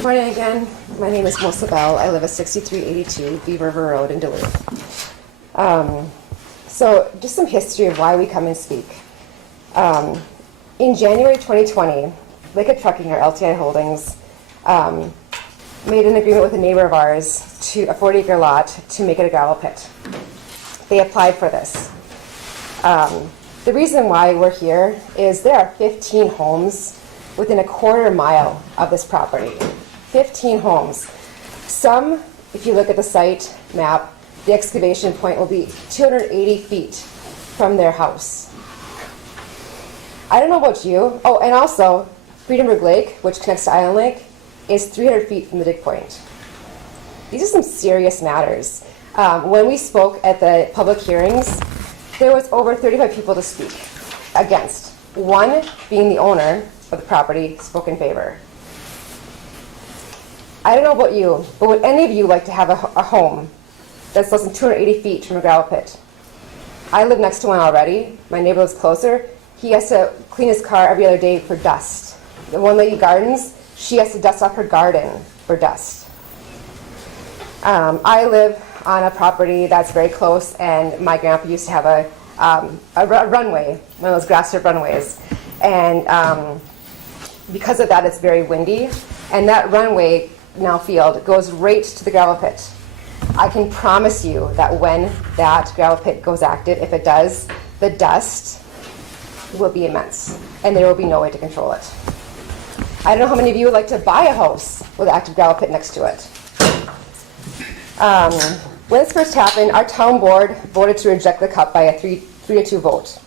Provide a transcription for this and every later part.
Good morning again. My name is Melissa Bell. I live at 6382 Beaver River Road in Duluth. So just some history of why we come and speak. In January 2020, Liquid Trucking, or LTI Holdings, made an agreement with a neighbor of ours to a 40-acre lot to make it a gravel pit. They applied for this. The reason why we're here is there are 15 homes within a quarter mile of this property. 15 homes. Some, if you look at the site map, the excavation point will be 280 feet from their house. I don't know about you. Oh, and also, Freedomburg Lake, which connects to Island Lake, is 300 feet from the dig point. These are some serious matters. When we spoke at the public hearings, there was over 35 people to speak against. One, being the owner of the property, spoke in favor. I don't know about you, but would any of you like to have a home that's less than 280 feet from a gravel pit? I live next to one already. My neighbor lives closer. He has to clean his car every other day for dust. The one lady gardens, she has to dust off her garden for dust. I live on a property that's very close, and my grandpa used to have a runway, one of those grass strip runways. And because of that, it's very windy. And that runway, now field, goes right to the gravel pit. I can promise you that when that gravel pit goes active, if it does, the dust will be immense, and there will be no way to control it. I don't know how many of you would like to buy a house with an active gravel pit next to it. When this first happened, our town board voted to reject the CUP by a 3-2 vote.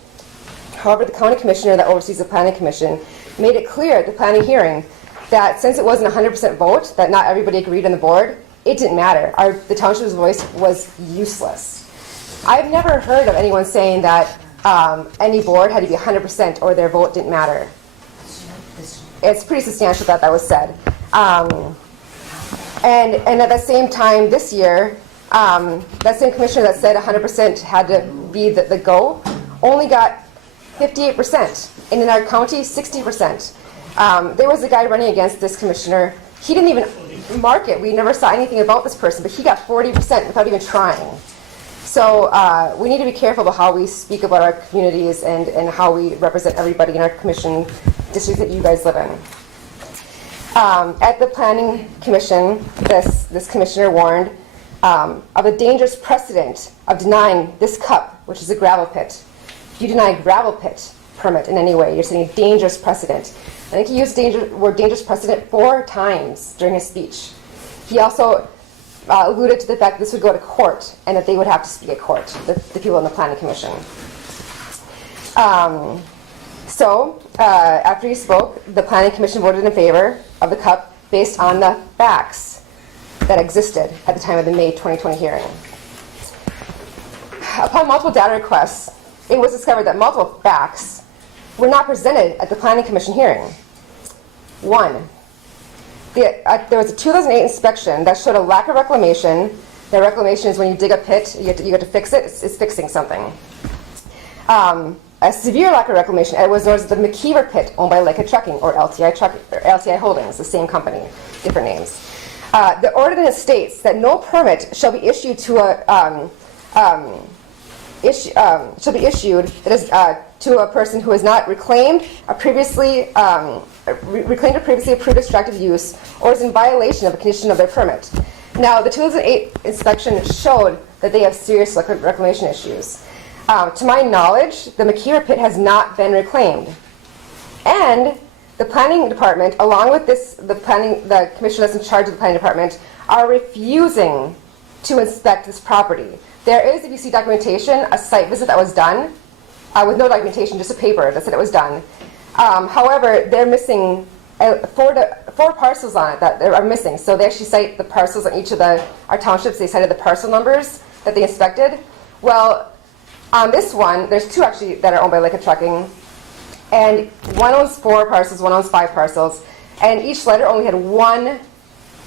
However, the county commissioner that oversees the planning commission made it clear at the planning hearing that since it wasn't a 100% vote, that not everybody agreed on the board, it didn't matter. The township's voice was useless. I've never heard of anyone saying that any board had to be 100% or their vote didn't matter. It's pretty substantial that was said. And at the same time this year, that same commissioner that said 100% had to be the go only got 58%, and in our county, 60%. There was a guy running against this commissioner. He didn't even mark it. We never saw anything about this person, but he got 40% without even trying. So we need to be careful about how we speak about our communities and how we represent everybody in our commission district that you guys live in. At the Planning Commission, this commissioner warned of a dangerous precedent of denying this CUP, which is a gravel pit. If you deny a gravel pit permit in any way, you're setting a dangerous precedent. I think he used the word dangerous precedent 4 times during his speech. He also alluded to the fact that this would go to court and that they would have to speak at court, the people in the Planning Commission. After he spoke, the Planning Commission voted in favor of the CUP based on the facts that existed at the time of the May 2020 hearing. Upon multiple data requests, it was discovered that multiple facts were not presented at the Planning Commission hearing. One, there was a 2008 inspection that showed a lack of reclamation. The reclamation is when you dig a pit, you have to fix it. It's fixing something. A severe lack of reclamation. It was known as the McKeever pit, owned by Liquid Trucking, or LTI Holdings, the same company, different names. The ordinance states that no permit shall be issued to to a person who has not reclaimed a previously approved extractive use or is in violation of a condition of their permit. Now, the 2008 inspection showed that they have serious reclamation issues. To my knowledge, the McKeever pit has not been reclaimed, and the planning department, along with the commissioner that's in charge of the planning department, are refusing to inspect this property. There is, if you see documentation, a site visit that was done with no documentation, just a paper that said it was done. However, they're missing 4 parcels on it that are missing. So they actually cite the parcels on each of our townships. They cited the parcel numbers that they inspected. Well, on this one, there's 2 actually that are owned by Liquid Trucking, and one owns 4 parcels, one owns 5 parcels, and each letter only had 1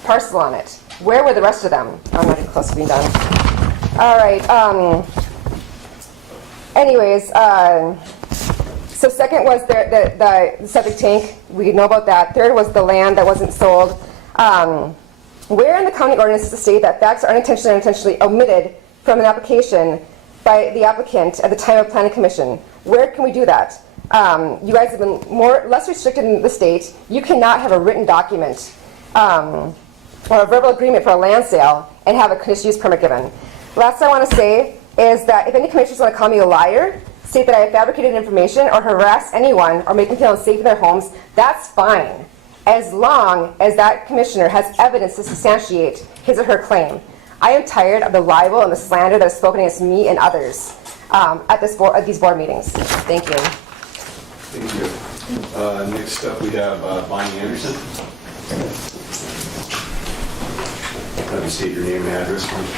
parcel on it. Where were the rest of them? I'm not even close to being done. All right. Anyways, so second was the septic tank. We know about that. Third was the land that wasn't sold. Where in the county ordinance does it state that facts are unintentionally or intentionally omitted from an application by the applicant at the time of planning commission? Where can we do that? You guys have been less restricted in the state. You cannot have a written document or a verbal agreement for a land sale and have a conditional use permit given. Last thing I want to say is that if any commissioners want to call me a liar, state that I have fabricated information or harass anyone or make them feel unsafe in their homes, that's fine, as long as that commissioner has evidence to substantiate his or her claim. I am tired of the libel and the slander that is spoken against me and others at these board meetings. Thank you. Thank you. Next up, we have Bonnie Anderson. Have you state your name and address, please.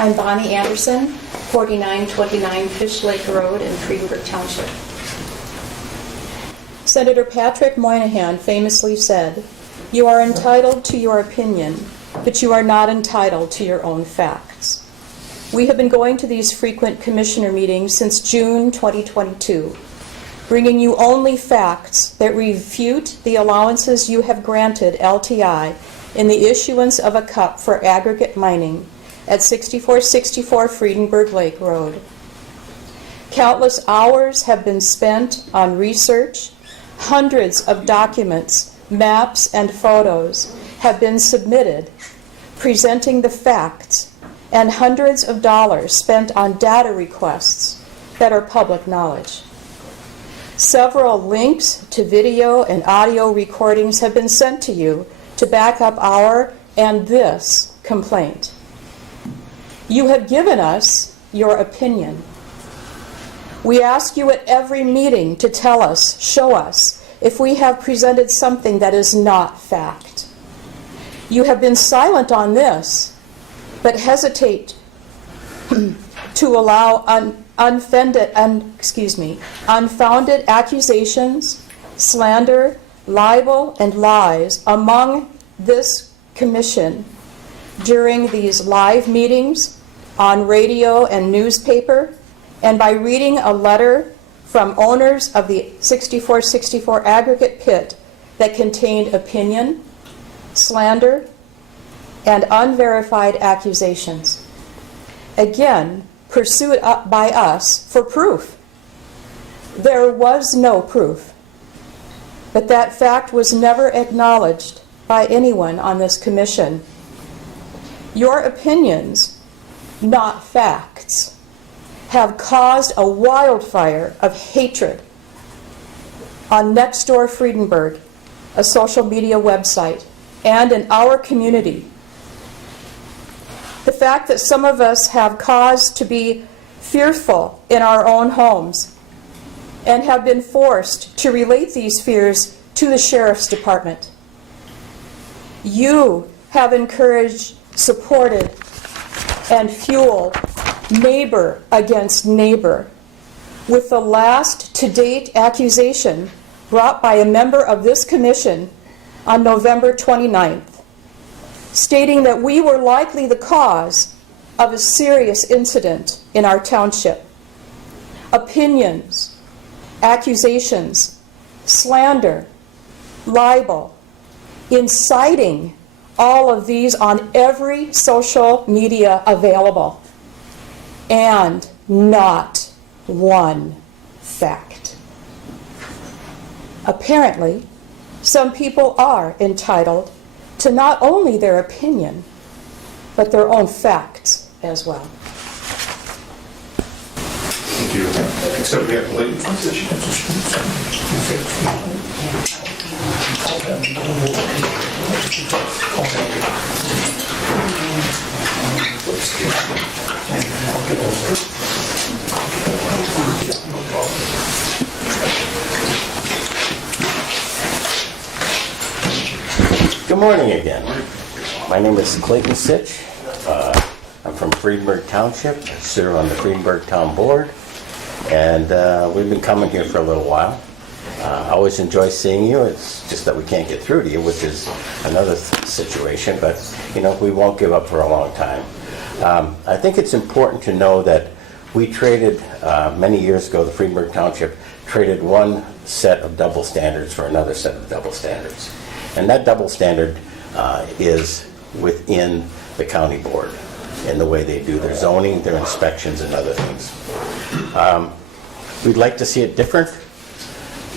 I'm Bonnie Anderson, 4929 Fish Lake Road in Friedenberg Township. Senator Patrick Moynihan famously said, "You are entitled to your opinion, but you are not entitled to your own facts." We have been going to these frequent commissioner meetings since June 2022, bringing you only facts that refute the allowances you have granted LTI in the issuance of a cup for aggregate mining at 6464 Friedenberg Lake Road. Countless hours have been spent on research. Hundreds of documents, maps, and photos have been submitted presenting the facts, and hundreds of dollars spent on data requests that are public knowledge. Several links to video and audio recordings have been sent to you to back up our and this complaint. You have given us your opinion. We ask you at every meeting to tell us, show us, if we have presented something that is not fact. You have been silent on this, but hesitate to allow unfounded accusations, slander, libel, and lies among this commission during these live meetings, on radio and newspaper, and by reading a letter from owners of the 6464 aggregate pit that contained opinion, slander, and unverified accusations. Again, pursued by us for proof. There was no proof, but that fact was never acknowledged by anyone on this commission. Your opinions, not facts, have caused a wildfire of hatred on Nextdoor Friedenberg, a social media website, and in our community. The fact that some of us have cause to be fearful in our own homes and have been forced to relate these fears to the Sheriff's Department. You have encouraged, supported, and fueled neighbor against neighbor, with the last to-date accusation brought by a member of this commission on November 29th, stating that we were likely the cause of a serious incident in our township. Opinions, accusations, slander, libel, inciting, all of these on every social media available, and not one fact. Apparently, some people are entitled to not only their opinion, but their own facts as well. Thank you. Next up, we have Clayton. Good morning again. My name is Clayton Sitch. I'm from Friedenberg Township. I serve on the Friedenberg Town Board, and we've been coming here for a little while. I always enjoy seeing you. It's just that we can't get through to you, which is another situation, but you know, we won't give up for a long time. I think it's important to know that We traded, many years ago, the Freeburg Township traded one set of double standards for another set of double standards. And that double standard is within the county board in the way they do their zoning, their inspections, and other things. We'd like to see it different,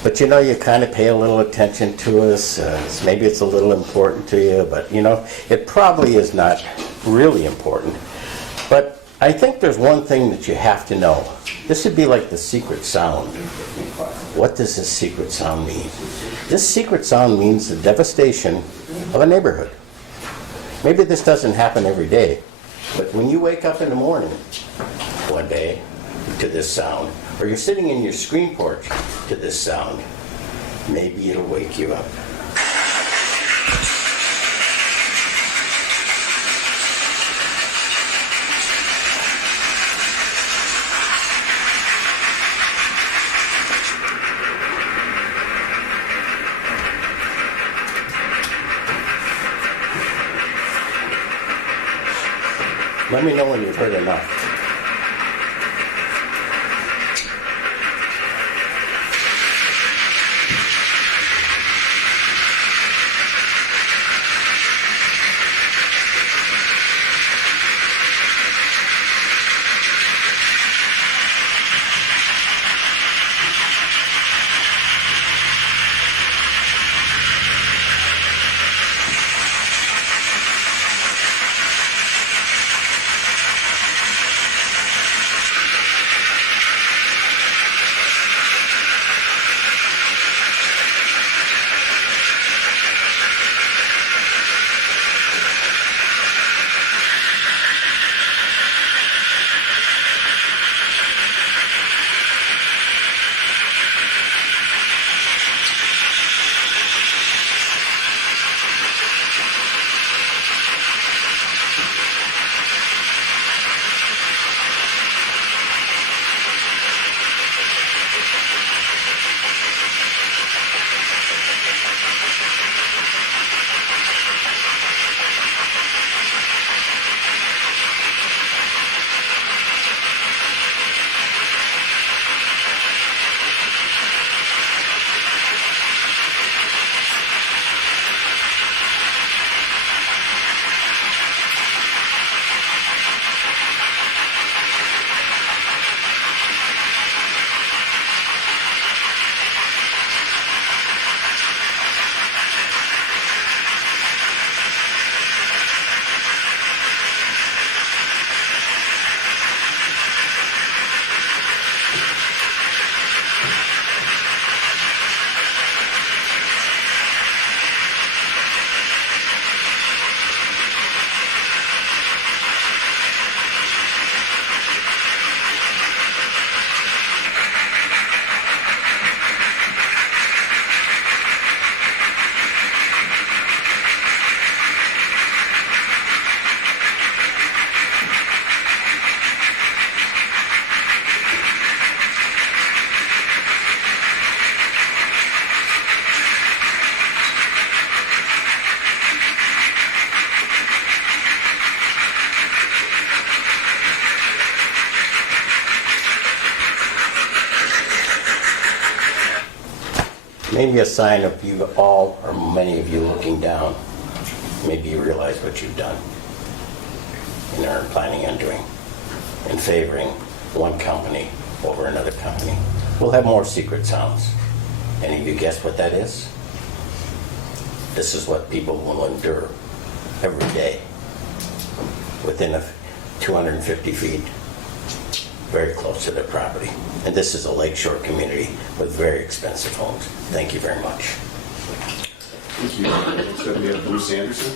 but you know, you kind of pay a little attention to us. Maybe it's a little important to you, but you know, it probably is not really important. But I think there's one thing that you have to know. This would be like the secret sound. What does this secret sound mean? This secret sound means the devastation of a neighborhood. Maybe this doesn't happen every day, but when you wake up in the morning one day to this sound, or you're sitting in your screen porch to this sound, maybe it'll wake you up. Let me know when you've heard enough. Maybe a sign of you all, or many of you looking down. Maybe you realize what you've done and are planning on doing in favoring one company over another company. We'll have more secret sounds. Any of you guess what that is? This is what people will endure every day within 250 feet, very close to their property. And this is a lakeshore community with very expensive homes. Thank you very much. Thank you. Next up, we have Bruce Anderson.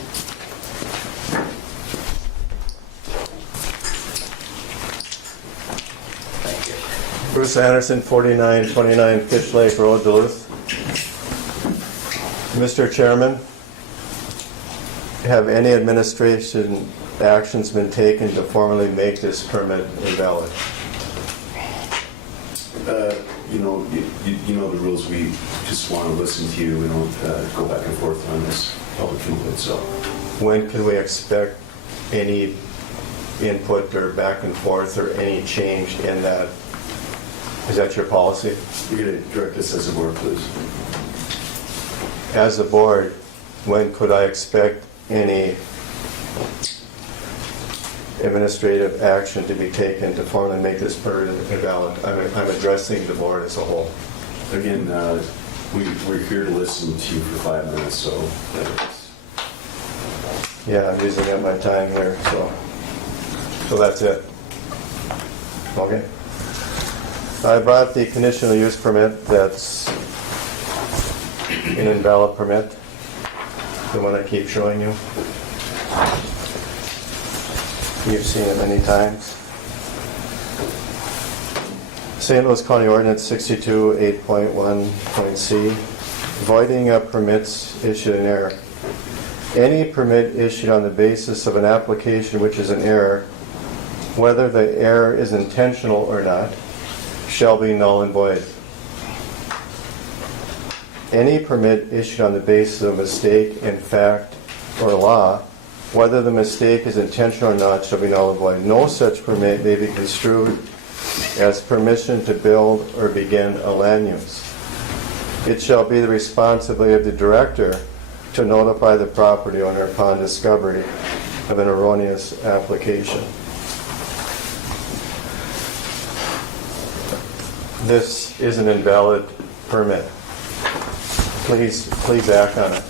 Thank you. Bruce Anderson, 4929 Fish Lake Road, Duluth. Mr. Chairman, have any administration actions been taken to formally make this permit invalid? You know the rules. We just want to listen to you. We don't go back and forth on this public input. So When can we expect any input or back and forth or any change in that. Is that your policy? You're going to direct us as a board, please. As a board, when could I expect any administrative action to be taken to formally make this permit invalid? I'm addressing the board as a whole. Again, we're here to listen to you for 5 minutes, so that's- Yeah, I'm using up my time here, so that's it. Okay. I brought the conditional use permit that's an invalid permit, the one I keep showing you. You've seen it many times. St. Louis County Ordinance 62, 8.1.c, voiding of permits issued in error. Any permit issued on the basis of an application which is an error, whether the error is intentional or not, shall be null and void. Any permit issued on the basis of a mistake in fact or law, whether the mistake is intentional or not, shall be null and void. No such permit may be construed as permission to build or begin a land use. It shall be the responsibility of the director to notify the property owner upon discovery of an erroneous application. This is an invalid permit. Please act on it.